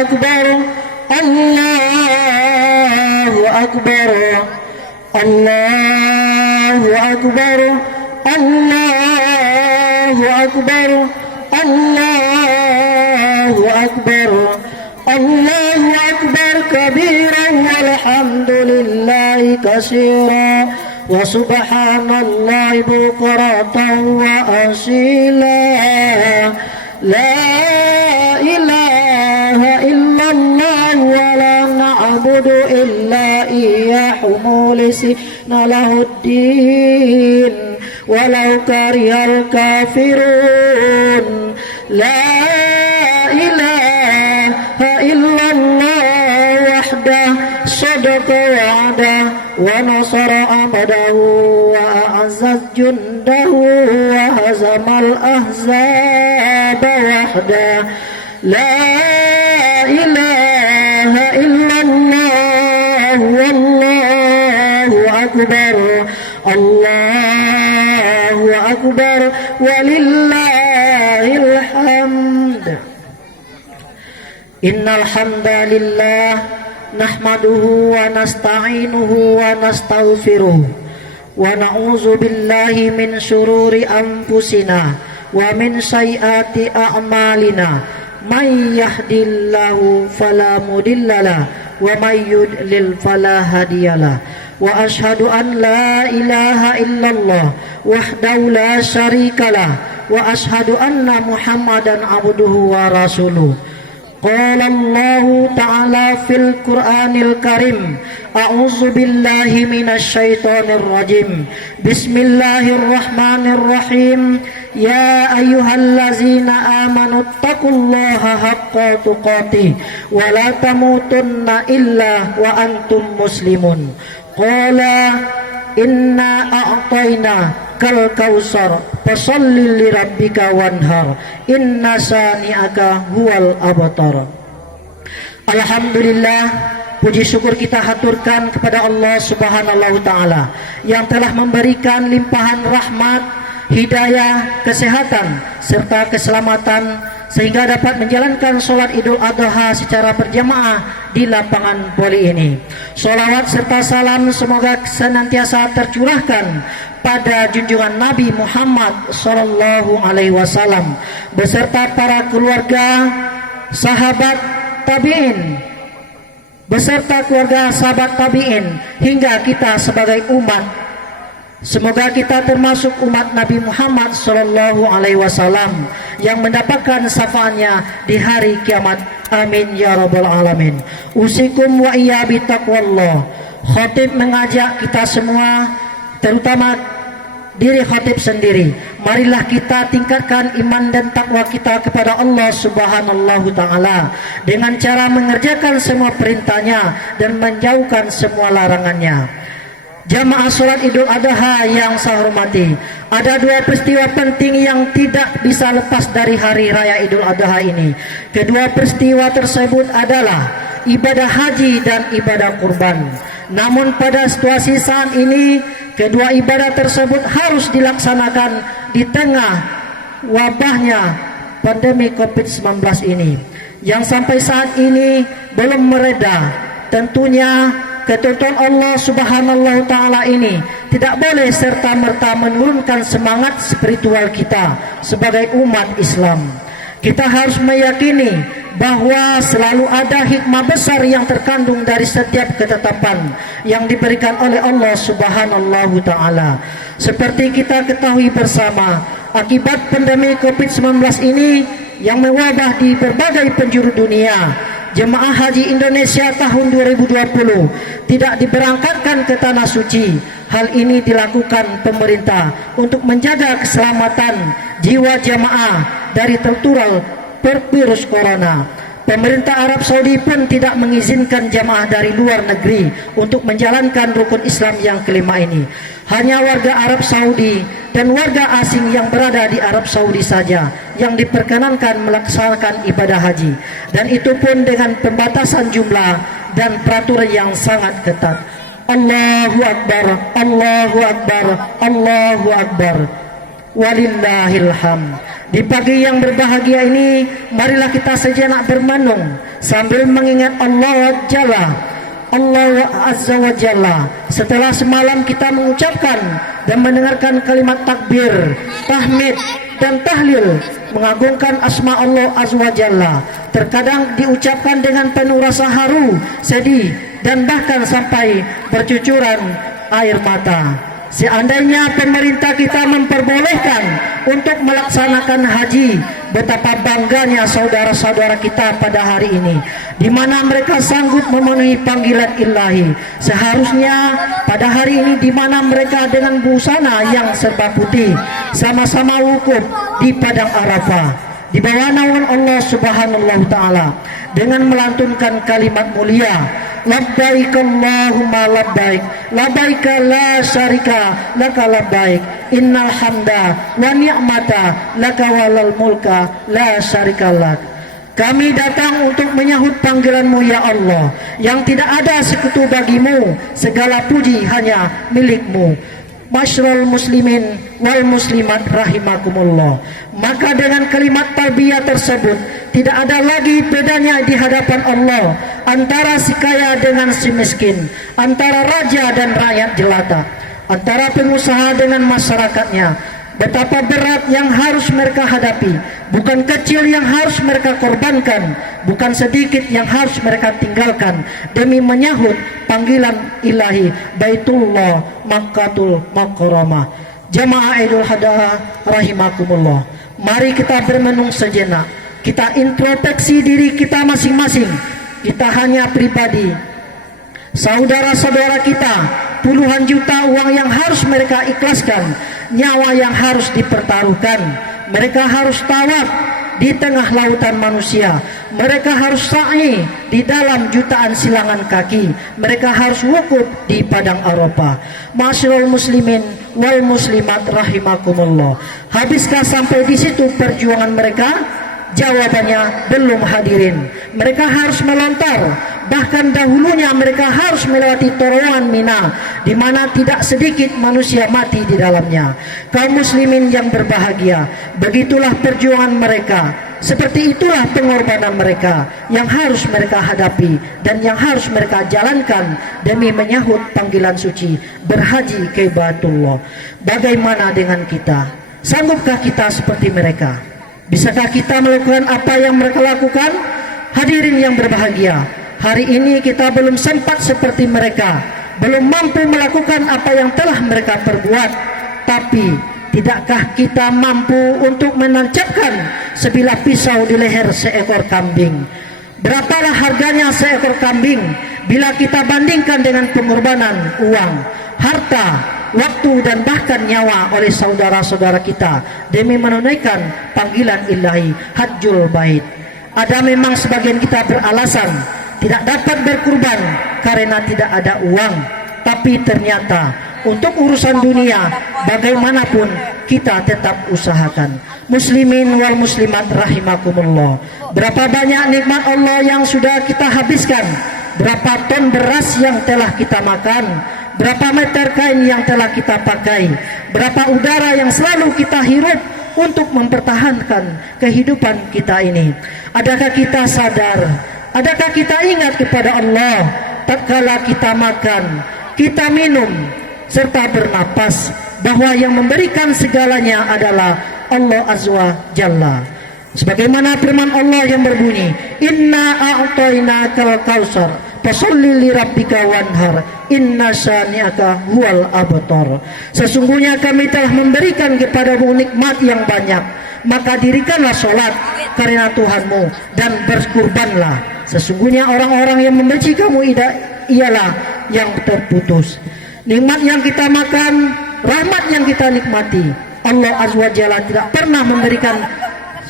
أكبر الله أكبر الله أكبر الله أكبر الله أكبر الله أكبر كبيرا والحمد لله كثيرا وسبحان الله بكرة وأصيلا لا إله إلا الله ولا نعبد إلا إياه مخلصين له الدين ولو كره الكافرون لا إله إلا الله وحده صدق وعده ونصر عبده وأعز جنده وهزم الأحزاب وحده لا إله إلا الله والله أكبر الله أكبر ولله الحمد إن الحمد لله نحمده ونستعينه ونستغفره ونعوذ بالله من شرور أنفسنا ومن سيئات أعمالنا من يهد الله فلا مضل له ومن يضلل فلا هادي له وأشهد أن لا إله إلا الله وحده لا شريك له وأشهد أن محمدا عبده ورسوله قال الله تعالى في القرآن الكريم أعوذ بالله من الشيطان الرجيم بسم الله الرحمن الرحيم يا أيها الذين آمنوا اتقوا الله حق تقاته ولا تموتن إلا وأنتم مسلمون قال إنا أعطينا كالكوثر فصل لربك وانهر إن شانئك هو الأبتر. Alhamdulillah, puji syukur kita haturkan kepada Allah Subhanahu wa taala yang telah memberikan limpahan rahmat, hidayah, kesehatan serta keselamatan sehingga dapat menjalankan sholat Idul Adha secara berjamaah di lapangan voli ini. Sholawat serta salam semoga senantiasa tercurahkan pada junjungan Nabi Muhammad Sallallahu Alaihi Wasallam beserta para keluarga, sahabat tabi'in, beserta keluarga sahabat tabi'in hingga kita sebagai umat. Semoga kita termasuk umat Nabi Muhammad Sallallahu Alaihi Wasallam yang mendapatkan syafaatnya di hari kiamat. Amin ya rabbal alamin. Usikum wa iya bitaqwallah. Khatib mengajak kita semua, terutama diri khatib sendiri, marilah kita tingkatkan iman dan takwa kita kepada Allah Subhanahu taala dengan cara mengerjakan semua perintahnya dan menjauhkan semua larangannya. Jamaah sholat Idul Adha yang saya hormati, ada dua peristiwa penting yang tidak bisa lepas dari hari raya Idul Adha ini. Kedua peristiwa tersebut adalah ibadah haji dan ibadah kurban. Namun pada situasi saat ini, kedua ibadah tersebut harus dilaksanakan di tengah wabahnya pandemi COVID-19 ini yang sampai saat ini belum mereda. Tentunya ketentuan Allah Subhanahu taala ini tidak boleh serta-merta menurunkan semangat spiritual kita sebagai umat Islam. Kita harus meyakini bahwa selalu ada hikmah besar yang terkandung dari setiap ketetapan yang diberikan oleh Allah Subhanahu taala. Seperti kita ketahui bersama, akibat pandemi COVID-19 ini yang mewabah di berbagai penjuru dunia, jemaah haji Indonesia tahun 2020 tidak diberangkatkan ke tanah suci. Hal ini dilakukan pemerintah untuk menjaga keselamatan jiwa jemaah dari tertular virus corona. Pemerintah Arab Saudi pun tidak mengizinkan jamaah dari luar negeri untuk menjalankan rukun Islam yang kelima ini. Hanya warga Arab Saudi dan warga asing yang berada di Arab Saudi saja yang diperkenankan melaksanakan ibadah haji, dan itu pun dengan pembatasan jumlah dan peraturan yang sangat ketat. Allahu Akbar, Allahu Akbar, Allahu Akbar. Walillahil hamd. Di pagi yang berbahagia ini, marilah kita sejenak bermenung sambil mengingat Allah Azza wa Jalla. Setelah semalam kita mengucapkan dan mendengarkan kalimat takbir, tahmid dan tahlil, mengagungkan asma Allah Azza wa Jalla, terkadang diucapkan dengan penuh rasa haru, sedih, dan bahkan sampai bercucuran air mata. Seandainya pemerintah kita memperbolehkan untuk melaksanakan haji, betapa bangganya saudara-saudara kita pada hari ini, di mana mereka sanggup memenuhi panggilan ilahi. Seharusnya pada hari ini, di mana mereka dengan busana yang serba putih sama-sama wukuf di padang Arafah, di bawah naungan Allah Subhanahu wa Ta'ala, dengan melantunkan kalimat mulia, labbaik Allahumma labbaik, labbaik la syarika laka labbaik, innal hamda wa ni'mata laka walal mulka la syarika lak. Kami datang untuk menyahut panggilan-Mu ya Allah, yang tidak ada sekutu bagimu, segala puji hanya milik-Mu. Masyarul muslimin wal muslimat rahimakumullah. Maka dengan kalimat talbiyah tersebut, tidak ada lagi bedanya di hadapan Allah antara si kaya dengan si miskin, antara raja dan rakyat jelata, antara pengusaha dengan masyarakatnya. Betapa berat yang harus mereka hadapi, bukan kecil yang harus mereka korbankan, bukan sedikit yang harus mereka tinggalkan demi menyahut panggilan ilahi Baitullah Makkahul Mukarramah. Jamaah Idul Adha rahimakumullah, mari kita bermenung sejenak, kita introspeksi diri kita masing-masing. Kita hanya pribadi, saudara-saudara kita, puluhan juta uang yang harus mereka ikhlaskan, nyawa yang harus dipertaruhkan. Mereka harus tawaf di tengah lautan manusia, mereka harus sa'i di dalam jutaan silangan kaki, mereka harus wukuf di padang Arafah. Masyarul muslimin wal muslimat rahimakumullah. Habiskah sampai di situ perjuangan mereka? Jawabannya belum hadirin. Mereka harus melontar. Bahkan dahulunya mereka harus melewati terowongan Mina, di mana tidak sedikit manusia mati di dalamnya. Kaum muslimin yang berbahagia, begitulah perjuangan mereka. Seperti itulah pengorbanan mereka yang harus mereka hadapi dan yang harus mereka jalankan demi menyahut panggilan suci berhaji ke Baitullah. Bagaimana dengan kita? Sanggupkah kita seperti mereka? Bisakah kita melakukan apa yang mereka lakukan? Hadirin yang berbahagia, hari ini kita belum sempat seperti mereka, belum mampu melakukan apa yang telah mereka perbuat. Tapi tidakkah kita mampu untuk menancapkan sebilah pisau di leher seekor kambing? Berapalah harganya seekor kambing bila kita bandingkan dengan pengorbanan uang, harta, waktu, dan bahkan nyawa oleh saudara-saudara kita demi menunaikan panggilan ilahi Hajjul Bait. Ada memang sebagian kita beralasan tidak dapat berkurban karena tidak ada uang, tapi ternyata untuk urusan dunia bagaimanapun kita tetap usahakan. Muslimin wal muslimat rahimakumullah, berapa banyak nikmat Allah yang sudah kita habiskan, berapa ton beras yang telah kita makan, berapa meter kain yang telah kita pakai, berapa udara yang selalu kita hirup untuk mempertahankan kehidupan kita ini. Adakah kita sadar? Adakah kita ingat kepada Allah tatkala kita makan, kita minum, serta bernapas, bahwa yang memberikan segalanya adalah Allah Azza wa Jalla. Sebagaimana firman Allah yang berbunyi, Inna a'tainakal kautsar fasholli li rabbika wanhar inna syani'aka huwal abtar. Sesungguhnya kami telah memberikan kepadamu nikmat yang banyak, maka dirikanlah sholat karena Tuhanmu dan berkurbanlah. Sesungguhnya orang-orang yang membenci kamu ialah yang terputus. Nikmat yang kita makan, rahmat yang kita nikmati, Allah Azza wa Jalla tidak pernah memberikan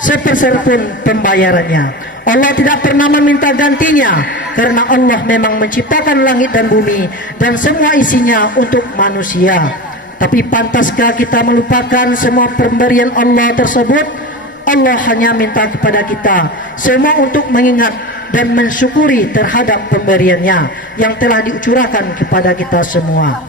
sepersen pun pembayarannya. Allah tidak pernah meminta gantinya, karena Allah memang menciptakan langit dan bumi dan semua isinya untuk manusia. Tapi pantaskah kita melupakan semua pemberian Allah tersebut? Allah hanya minta kepada kita semua untuk mengingat dan mensyukuri terhadap pemberiannya yang telah diucurkan kepada kita semua.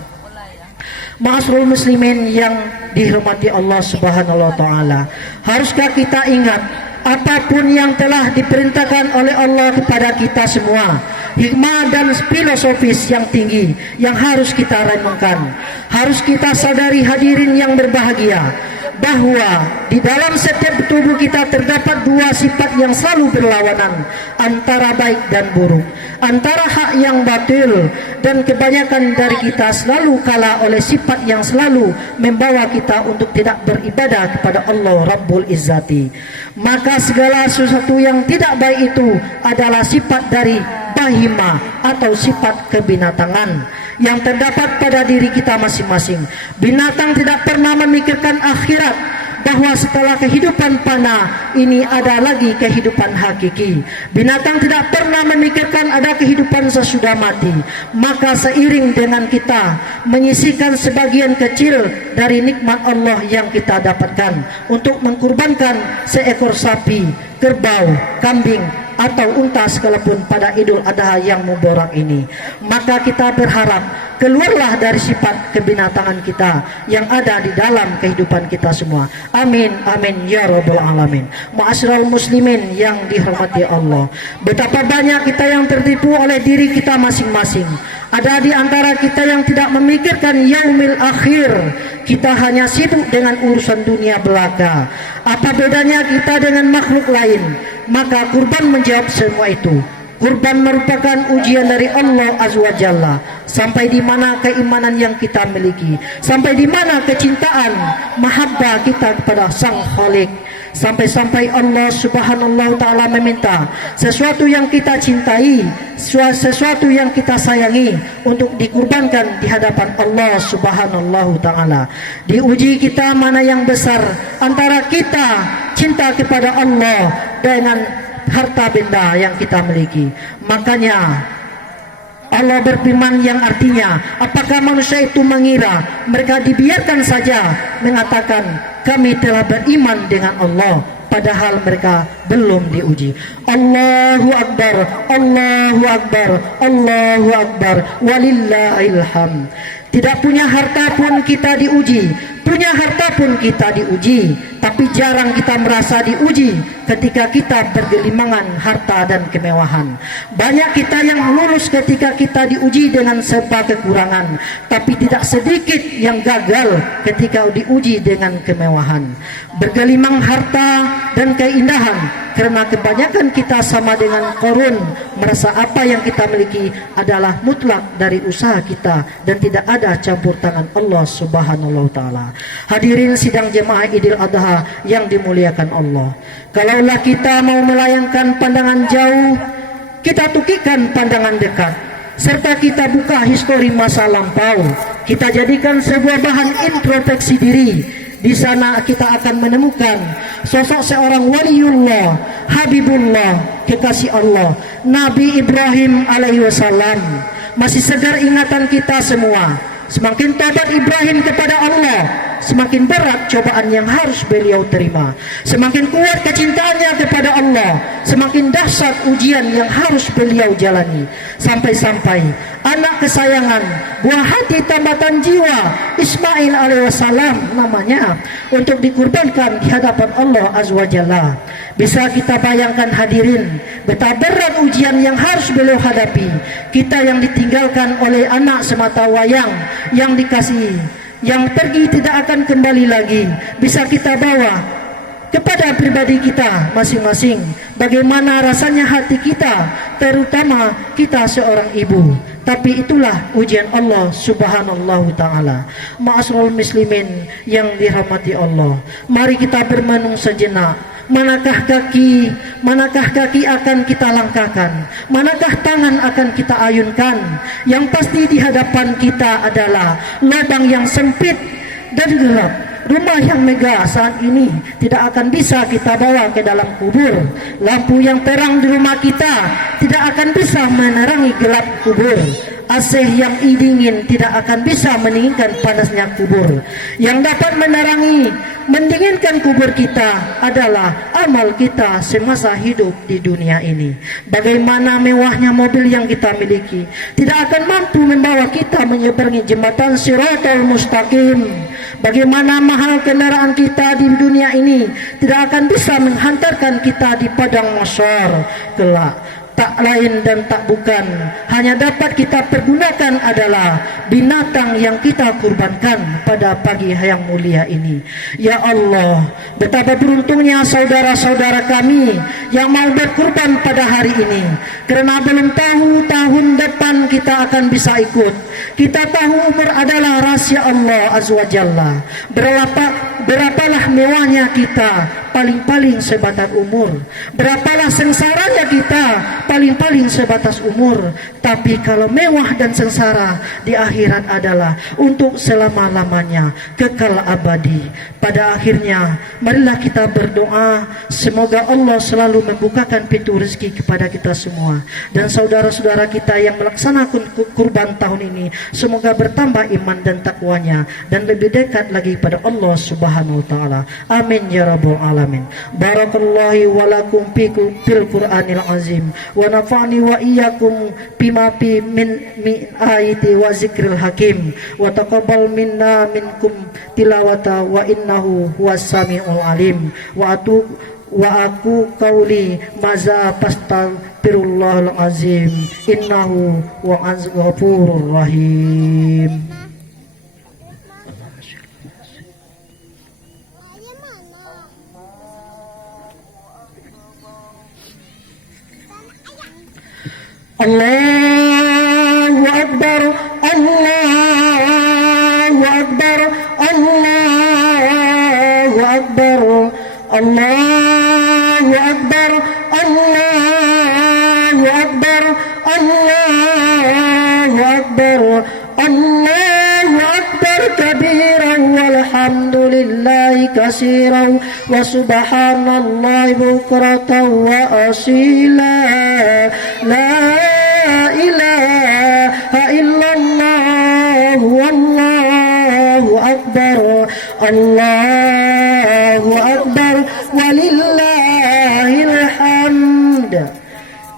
Ma'asyiral muslimin yang dihormati Allah Subhanahu wa taala, haruskah kita ingat apapun yang telah diperintahkan oleh Allah kepada kita semua, hikmah dan filosofis yang tinggi yang harus kita renungkan. Harus kita sadari hadirin yang berbahagia, bahwa di dalam setiap tubuh kita terdapat dua sifat yang selalu berlawanan, antara baik dan buruk, antara hak yang batil, dan kebanyakan dari kita selalu kalah oleh sifat yang selalu membawa kita untuk tidak beribadah kepada Allah Rabbul Izzati. Maka segala sesuatu yang tidak baik itu adalah sifat dari bahima atau sifat kebinatangan yang terdapat pada diri kita masing-masing. Binatang tidak pernah memikirkan akhirat, bahwa setelah kehidupan fana ini ada lagi kehidupan hakiki. Binatang tidak pernah memikirkan ada kehidupan sesudah mati. Maka seiring dengan kita menyisihkan sebagian kecil dari nikmat Allah yang kita dapatkan untuk mengkurbankan seekor sapi, kerbau, kambing, atau unta sekalipun pada Idul Adha yang mubarak ini, maka kita berharap keluarlah dari sifat kebinatangan kita yang ada di dalam kehidupan kita semua. Amin, amin ya rabbal alamin. Ma'asyiral muslimin yang dihormati Allah, betapa banyak kita yang tertipu oleh diri kita masing-masing. Ada di antara kita yang tidak memikirkan yaumil akhir. Kita hanya sibuk dengan urusan dunia belaka. Apa bedanya kita dengan makhluk lain? Maka kurban menjawab semua itu. Kurban merupakan ujian dari Allah Azza wa Jalla. Sampai di mana keimanan yang kita miliki, sampai di mana kecintaan, mahabbah kita kepada Sang Khalik. Sampai-sampai Allah Subhanahu wa taala meminta sesuatu yang kita cintai, sesuatu yang kita sayangi untuk dikurbankan di hadapan Allah Subhanahu wa taala. Diuji kita mana yang besar antara kita cinta kepada Allah dengan harta benda yang kita miliki. Makanya Allah berfirman yang artinya, apakah manusia itu mengira mereka dibiarkan saja mengatakan kami telah beriman dengan Allah, padahal mereka belum diuji. Allahu Akbar, Allahu Akbar, Allahu Akbar, walillahil hamd. Tidak punya harta pun kita diuji, punya harta pun kita diuji, tapi jarang kita merasa diuji ketika kita bergelimangan harta dan kemewahan. Banyak kita yang lulus ketika kita diuji dengan serba kekurangan, tapi tidak sedikit yang gagal ketika diuji dengan kemewahan. Bergelimang harta dan keindahan karena kebanyakan kita sama dengan Qarun, merasa apa yang kita miliki adalah mutlak dari usaha kita dan tidak ada campur tangan Allah Subhanahu wa taala. Hadirin sidang jemaah Idul Adha yang dimuliakan Allah, kalaulah kita mau melayangkan pandangan jauh, kita tukikan pandangan dekat, serta kita buka histori masa lampau, kita jadikan sebuah bahan introspeksi diri. Di sana kita akan menemukan sosok seorang waliullah, Habibullah, kekasih Allah, Nabi Ibrahim alaihi wasallam. Masih segar ingatan kita semua. Semakin taat Ibrahim kepada Allah, semakin berat cobaan yang harus beliau terima. Semakin kuat kecintaannya kepada Allah, semakin dahsyat ujian yang harus beliau jalani. Sampai-sampai anak kesayangan, buah hati tambatan jiwa, Ismail alaihissalam namanya, untuk dikurbankan di hadapan Allah Azza wa Jalla. Bisa kita bayangkan hadirin, betapa berat ujian yang harus beliau hadapi. Kita yang ditinggalkan oleh anak semata wayang, yang dikasihi, yang pergi tidak akan kembali lagi. Bisa kita bawa kepada pribadi kita masing-masing, bagaimana rasanya hati kita, terutama kita seorang ibu. Tapi itulah ujian Allah Subhanahu wa taala. Ma'asyiral muslimin yang dirahmati Allah, mari kita bermenung sejenak. Manakah kaki akan kita langkahkan, manakah tangan akan kita ayunkan. Yang pasti di hadapan kita adalah lubang yang sempit dan gelap. Rumah yang megah saat ini tidak akan bisa kita bawa ke dalam kubur. Lampu yang terang di rumah kita tidak akan bisa menerangi gelap kubur. AC yang dingin tidak akan bisa meninggikan panasnya kubur. Yang dapat menerangi, mendinginkan kubur kita adalah amal kita semasa hidup di dunia ini. Bagaimana mewahnya mobil yang kita miliki tidak akan mampu membawa kita menyeberangi jembatan Shiratal Mustaqim. Bagaimana mahal kendaraan kita di dunia ini tidak akan bisa menghantarkan kita di padang mahsyar kelak. Tak lain dan tak bukan, hanya dapat kita pergunakan adalah binatang yang kita kurbankan pada pagi yang mulia ini. Ya Allah, betapa beruntungnya saudara-saudara kami yang mau berkurban pada hari ini, karena belum tahu tahun depan kita akan bisa ikut. Kita tahu umur adalah rahasia Allah Azza wa Jalla. Berapalah mewahnya kita, paling-paling sebatas umur. Berapalah sengsaranya kita, paling-paling sebatas umur. Tapi kalau mewah dan sengsara di akhirat adalah untuk selama-lamanya, kekal abadi. Pada akhirnya marilah kita berdoa semoga Allah selalu membukakan pintu rezeki kepada kita semua, dan saudara-saudara kita yang melaksanakan kurban tahun ini semoga bertambah iman dan takwanya dan lebih dekat lagi pada Allah Subhanahu wa taala. Amin ya rabbal alamin. Barakallahu wa lakum fil Qur'anil azim wa nafa'ni wa iyyakum bima fi min ayati wa zikril hakim wa taqabbal minna minkum tilawata wa innahu huwas samiul alim. Wa aku qauli maza fastaghfirullahal azim innahu wa ghafurur rahim. Allahu Akbar, Allahu Akbar, Allahu Akbar, Allahu Akbar, Allahu Akbar, Allahu Akbar, Allahu Akbar kabiran walhamdulillahi katsiran wa subhanallahi bukratan wa asila. La ilaha illallah wallahu akbar, Allahu akbar walillahil hamd.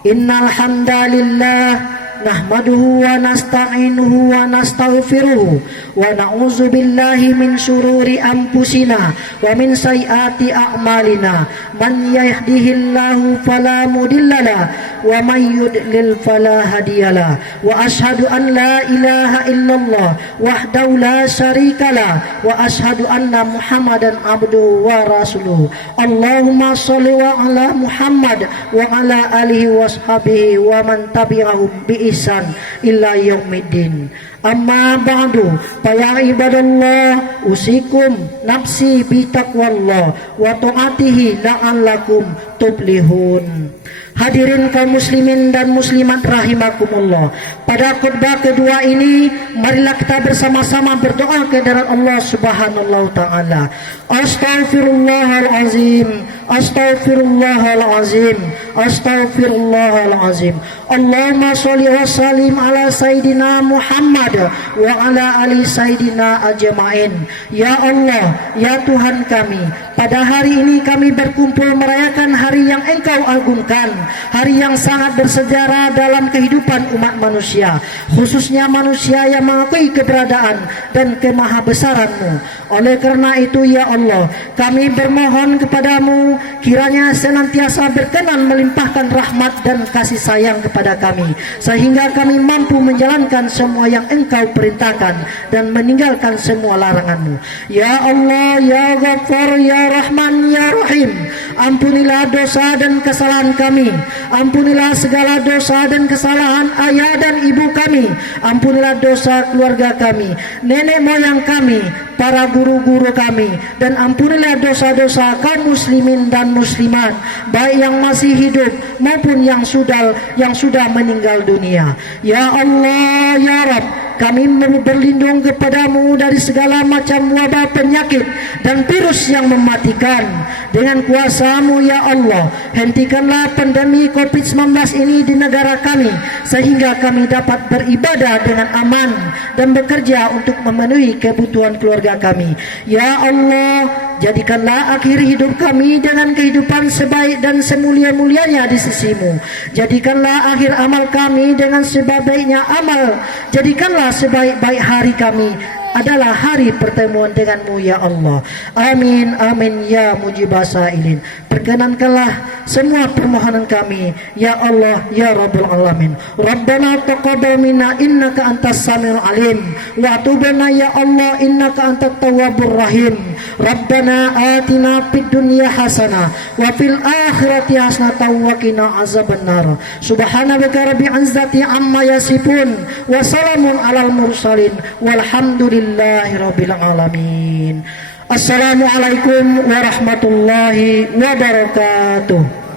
Innal hamdalillah nahmaduhu wa nasta'inuhu wa nastaghfiruhu wa na'udzu billahi min syururi anfusina wa min sayyiati a'malina. Man yahdihillahu fala mudhillalah wa man yudlil fala hadiyalah. Wa asyhadu an la ilaha illallah wahdahu la syarikalah wa asyhadu anna Muhammadan abduhu wa rasuluhu. Allahumma shalli wa ala Muhammad wa ala alihi washabihi wa man tabi'ahum bi ihsan illa yaumiddin. Amma ba'du fa ya ibadallah usikum nafsi bi taqwallah wa ta'atihi la'allakum tuflihun. Hadirin kaum muslimin dan muslimat rahimakumullah, pada khutbah kedua ini marilah kita bersama-sama berdoa kehadirat Allah Subhanahu wa taala. Astaghfirullahalazim, astaghfirullahalazim, astaghfirullahalazim. Allahumma sholli wa sallim ala sayidina Muhammad wa ala ali sayidina ajmain. Ya Allah, ya Tuhan kami, pada hari ini kami berkumpul merayakan hari yang Engkau agungkan, hari yang sangat bersejarah dalam kehidupan umat manusia, khususnya manusia yang mengakui keberadaan dan kemahabesaran-Mu. Oleh karena itu ya Allah, kami bermohon kepadamu kiranya senantiasa berkenan melimpahkan rahmat dan kasih sayang kepada kami, sehingga kami mampu menjalankan semua yang Engkau perintahkan dan meninggalkan semua larangan-Mu. Ya Allah, ya Ghaffar, ya Rahman, ya Rahim, ampunilah dosa dan kesalahan kami, ampunilah segala dosa dan kesalahan ayah dan ibu kami, ampunilah dosa keluarga kami, nenek moyang kami, para guru-guru kami, dan ampunilah dosa-dosa kaum muslimin dan muslimat, baik yang masih hidup maupun yang sudah meninggal dunia. Ya Allah, ya Rabb, Kami berlindung kepadamu dari segala macam wabah penyakit dan virus yang mematikan. Dengan kuasa-Mu ya Allah, hentikanlah pandemi COVID-19 ini di negara kami, sehingga kami dapat beribadah dengan aman dan bekerja untuk memenuhi kebutuhan keluarga kami. Ya Allah, jadikanlah akhir hidup kami dengan kehidupan sebaik dan semulia-mulianya di sisi-Mu. Jadikanlah akhir amal kami dengan sebaik-baiknya amal. Jadikanlah sebaik-baik hari kami adalah hari pertemuan denganmu ya Allah. Amin amin ya mujibah sa'ilin. Perkenankanlah semua permohonan kami ya Allah ya Rabbul Alamin. Rabbana taqabbal minna innaka antas samiul alim wa tub lana ya Allah innaka antat tawwabur rahim. Rabbana atina fid dunya hasanah wa fil akhirati hasanah wa qina azabannar. Subhanaka rabbil izzati amma yasifun wa salamun alal mursalin walhamdulillahi rabbil alamin. Assalamualaikum warahmatullahi wabarakatuh.